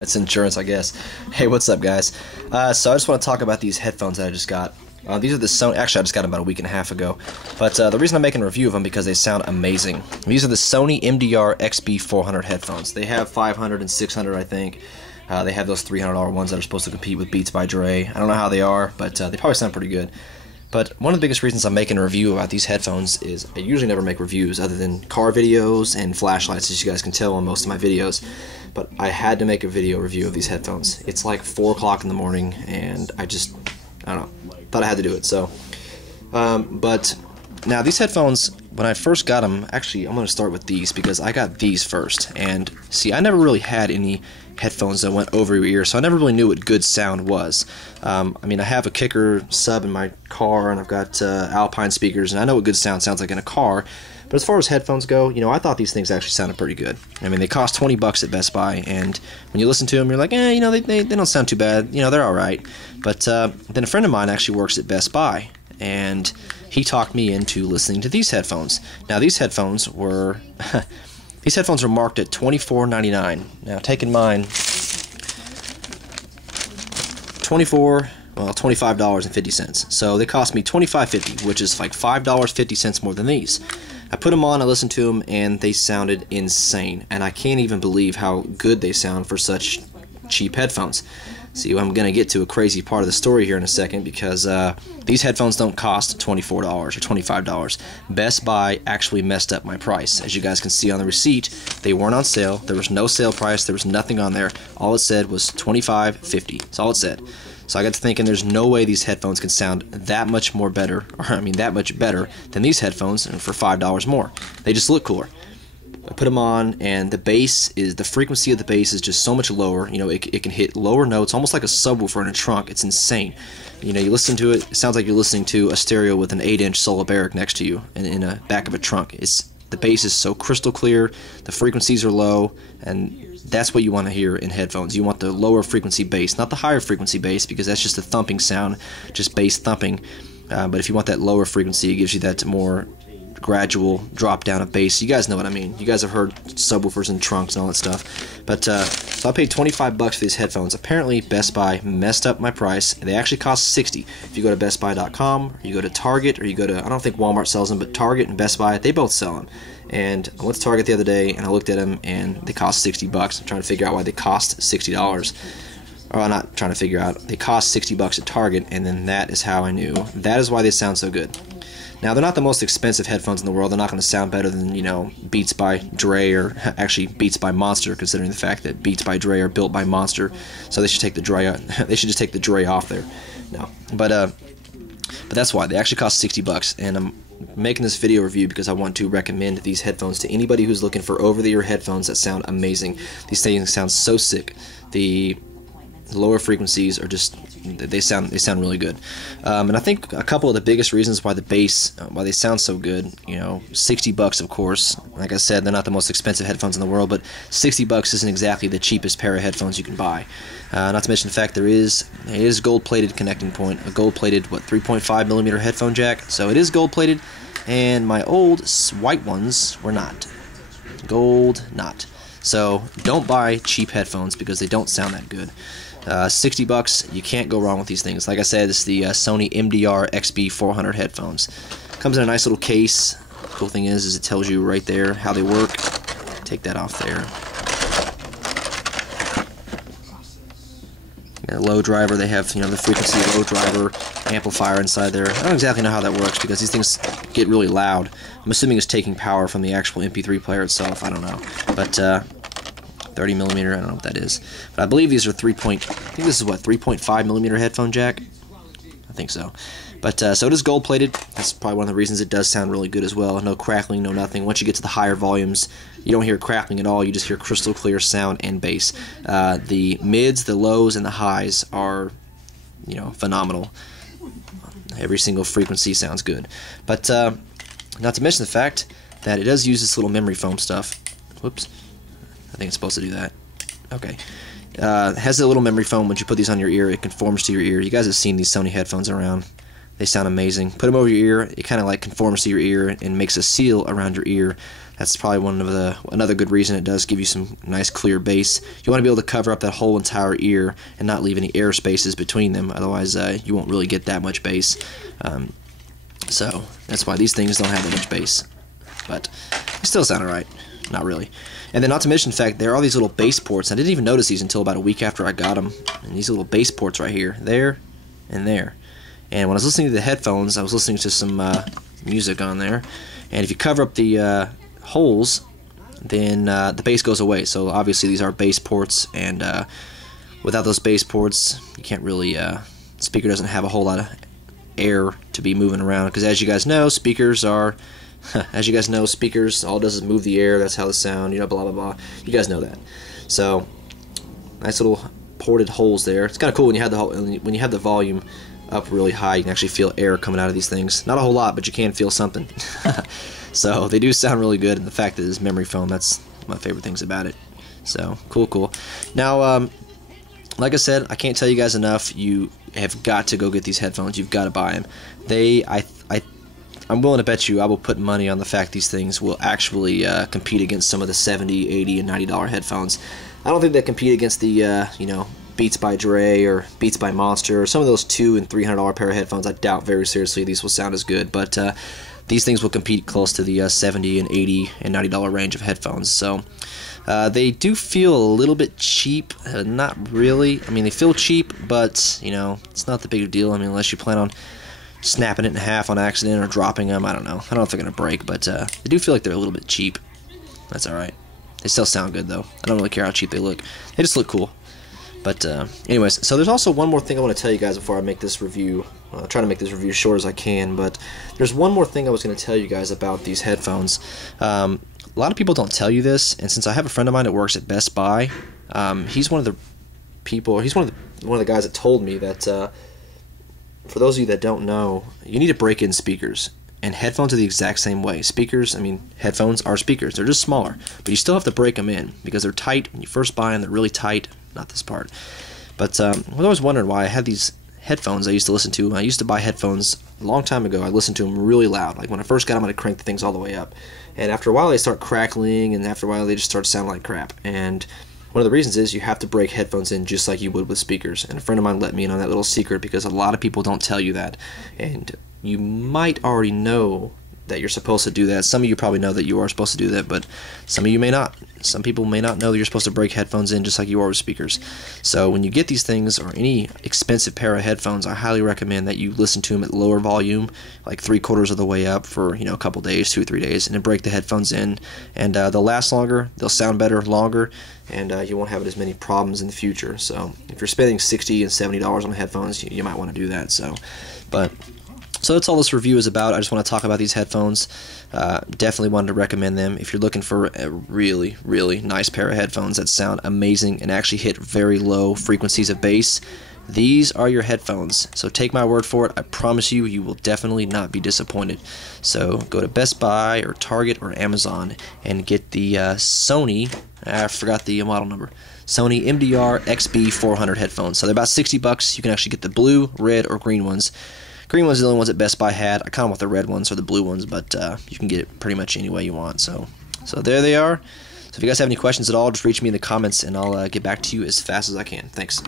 It's insurance, I guess. Hey, what's up, guys? So I just want to talk about these headphones that I just got. These are the Sony. Actually, I just got them about a week and a half ago. But the reason I'm making a review of them because they sound amazing. These are the Sony MDR-XB400 headphones. They have 500 and 600, I think. They have those $300 ones that are supposed to compete with Beats by Dre. I don't know how they are, but they probably sound pretty good. But one of the biggest reasons I'm making a review about these headphones is I usually never make reviews other than car videos and flashlights, as you guys can tell on most of my videos. But I had to make a video review of these headphones. It's like 4 o'clock in the morning, and I don't know, thought I had to do it. So, but now these headphones, when I first got them, actually I'm going to start with these because I got these first. And see, I never really had any headphones that went over your ear, so I never really knew what good sound was. I mean, I have a kicker sub in my car, and I've got Alpine speakers, and I know what good sound sounds like in a car. But as far as headphones go, you know, I thought these things actually sounded pretty good. I mean, they cost 20 bucks at Best Buy, and when you listen to them, you're like, you know, they don't sound too bad. You know, they're all right. But then a friend of mine actually works at Best Buy, and he talked me into listening to these headphones. Now, these headphones were these headphones are marked at $24.99. Now, taking mine, $25.50. So they cost me $25.50, which is like $5.50 more than these. I put them on, I listened to them, and they sounded insane. And I can't even believe how good they sound for such cheap headphones. See, I'm going to get to a crazy part of the story here in a second because these headphones don't cost $24 or $25. Best Buy actually messed up my price. As you guys can see on the receipt, they weren't on sale. There was no sale price. There was nothing on there. All it said was $25.50. That's all it said. So I got to thinking there's no way these headphones can sound that much more better, or I mean that much better than these headphones for $5 more. They just look cooler. I put them on, and the frequency of the bass is just so much lower. You know, it can hit lower notes, almost like a subwoofer in a trunk. It's insane. You know, you listen to it, it sounds like you're listening to a stereo with an 8-inch Soliberic next to you in the back of a trunk. The bass is so crystal clear, the frequencies are low, and that's what you want to hear in headphones. You want the lower frequency bass, not the higher frequency bass, because that's just a thumping sound, just bass thumping. But if you want that lower frequency, it gives you that more gradual drop down of bass. You guys know what I mean. You guys have heard subwoofers and trunks and all that stuff. But so I paid 25 bucks for these headphones. Apparently Best Buy messed up my price. They actually cost 60. If you go to bestbuy.com, or you go to Target, or you go to, I don't think Walmart sells them, but Target and Best Buy, they both sell them. And I went to Target the other day and I looked at them and they cost 60 bucks. I'm trying to figure out why they cost $60. Or I'm not trying to figure out. They cost 60 bucks at Target, and then that is how I knew. That is why they sound so good. Now, they're not the most expensive headphones in the world. They're not going to sound better than, you know, Beats by Dre, or actually Beats by Monster, considering the fact that Beats by Dre are built by Monster. So they should take the Dre. They should just take the Dre off there. No, but that's why they actually cost 60 bucks, and I'm making this video review because I want to recommend these headphones to anybody who's looking for over-the-ear headphones that sound amazing. These things sound so sick. The lower frequencies are just, they sound really good. And I think a couple of the biggest reasons why why they sound so good, you know, 60 bucks, of course. Like I said, they're not the most expensive headphones in the world, but 60 bucks isn't exactly the cheapest pair of headphones you can buy. Not to mention the fact there is gold-plated connecting point, a gold-plated 3.5mm headphone jack. So it is gold-plated, and my old white ones were not. Gold, not. So don't buy cheap headphones because they don't sound that good. 60 bucks, you can't go wrong with these things. Like I said, it's the Sony MDR-XB400 headphones. Comes in a nice little case. The cool thing is it tells you right there how they work. Take that off there. A low driver, they have, you know, the frequency low driver amplifier inside there. I don't exactly know how that works because these things get really loud. I'm assuming it's taking power from the actual MP3 player itself. I don't know. But 30mm, I don't know what that is. But I believe these are 3.5mm headphone jack. I think so. But so it is gold plated. That's probably one of the reasons it does sound really good as well. No crackling, no nothing. Once you get to the higher volumes, you don't hear crackling at all. You just hear crystal clear sound and bass. The mids, the lows, and the highs are, you know, phenomenal. Every single frequency sounds good. But not to mention the fact that it does use this little memory foam stuff. Whoops. I think it's supposed to do that. Okay. It has a little memory foam. Once you put these on your ear, it conforms to your ear. You guys have seen these Sony headphones around. They sound amazing. Put them over your ear. It kind of like conforms to your ear and makes a seal around your ear. That's probably another good reason. It does give you some nice clear bass. You want to be able to cover up that whole entire ear and not leave any air spaces between them. Otherwise, you won't really get that much bass. So that's why these things don't have that much bass. But they still sound alright. Not really. And then not to mention the fact there are these little bass ports. I didn't even notice these until about a week after I got them. And these little bass ports right here, there and there. And when I was listening to the headphones, I was listening to some music on there. And if you cover up the holes, then the bass goes away. So obviously these are bass ports, and without those bass ports, you can't really. The speaker doesn't have a whole lot of air to be moving around. Because as you guys know, speakers are. Speakers, all it does is move the air. That's how they sound. You know, blah blah blah. You guys know that. So nice little ported holes there. It's kind of cool when you have the volume up really high. You can actually feel air coming out of these things. Not a whole lot, but you can feel something. So they do sound really good, and the fact that it's memory foam, that's my favorite things about it. So cool. Now, like I said, I can't tell you guys enough. You have got to go get these headphones. You've got to buy them. I'm willing to bet you I will put money on the fact these things will actually compete against some of the $70, $80, and $90 headphones. I don't think they compete against the Beats by Dre or Beats by Monster or some of those $200 and $300 pair of headphones. I doubt very seriously these will sound as good, but these things will compete close to the $70 and $80 and $90 range of headphones. So they do feel a little bit cheap. Not really. I mean, they feel cheap, but it's not the big deal. I mean, unless you plan on snapping it in half on accident or dropping them. I don't know. I don't know if they're gonna break, but they do feel like they're a little bit cheap. That's alright. They still sound good though. I don't really care how cheap they look. They just look cool. But anyways, so there's also one more thing I want to tell you guys before I make this review. I'll try to make this review short as I can, but there's one more thing I was going to tell you guys about these headphones. A lot of people don't tell you this, and since I have a friend of mine that works at Best Buy, he's one of the people. He's one of the guys that told me that for those of you that don't know, you need to break in speakers. And headphones are the exact same way. Headphones are speakers. They're just smaller. But you still have to break them in because they're tight. When you first buy them, they're really tight. Not this part. But I was always wondering why I had these headphones I used to listen to. I used to buy headphones a long time ago. I listened to them really loud. Like when I first got them, I'd crank the things all the way up. And after a while, they start crackling. And after a while, they just start sounding like crap. And one of the reasons is you have to break headphones in just like you would with speakers. And a friend of mine let me in on that little secret because a lot of people don't tell you that. And you might already know that you're supposed to do that. Some of you probably know that you are supposed to do that, but some of you may not. Some people may not know that you're supposed to break headphones in just like you are with speakers. So when you get these things or any expensive pair of headphones, I highly recommend that you listen to them at lower volume, like 3/4 of the way up for a couple days, 2 or 3 days, and then break the headphones in. And they'll last longer, they'll sound better longer, and you won't have as many problems in the future. So if you're spending $60 and $70 on headphones, you might want to do that. So that's all this review is about. I just want to talk about these headphones. Definitely wanted to recommend them if you're looking for a really, really nice pair of headphones that sound amazing and actually hit very low frequencies of bass. These are your headphones. So take my word for it. I promise you, you will definitely not be disappointed. So go to Best Buy or Target or Amazon and get the Sony, I forgot the model number, Sony MDR-XB400 headphones. So they're about $60. You can actually get the blue, red, or green ones. Green ones are the only ones that Best Buy had. I kind of want the red ones or the blue ones, but you can get it pretty much any way you want. So there they are. So if you guys have any questions at all, just reach me in the comments, and I'll get back to you as fast as I can. Thanks.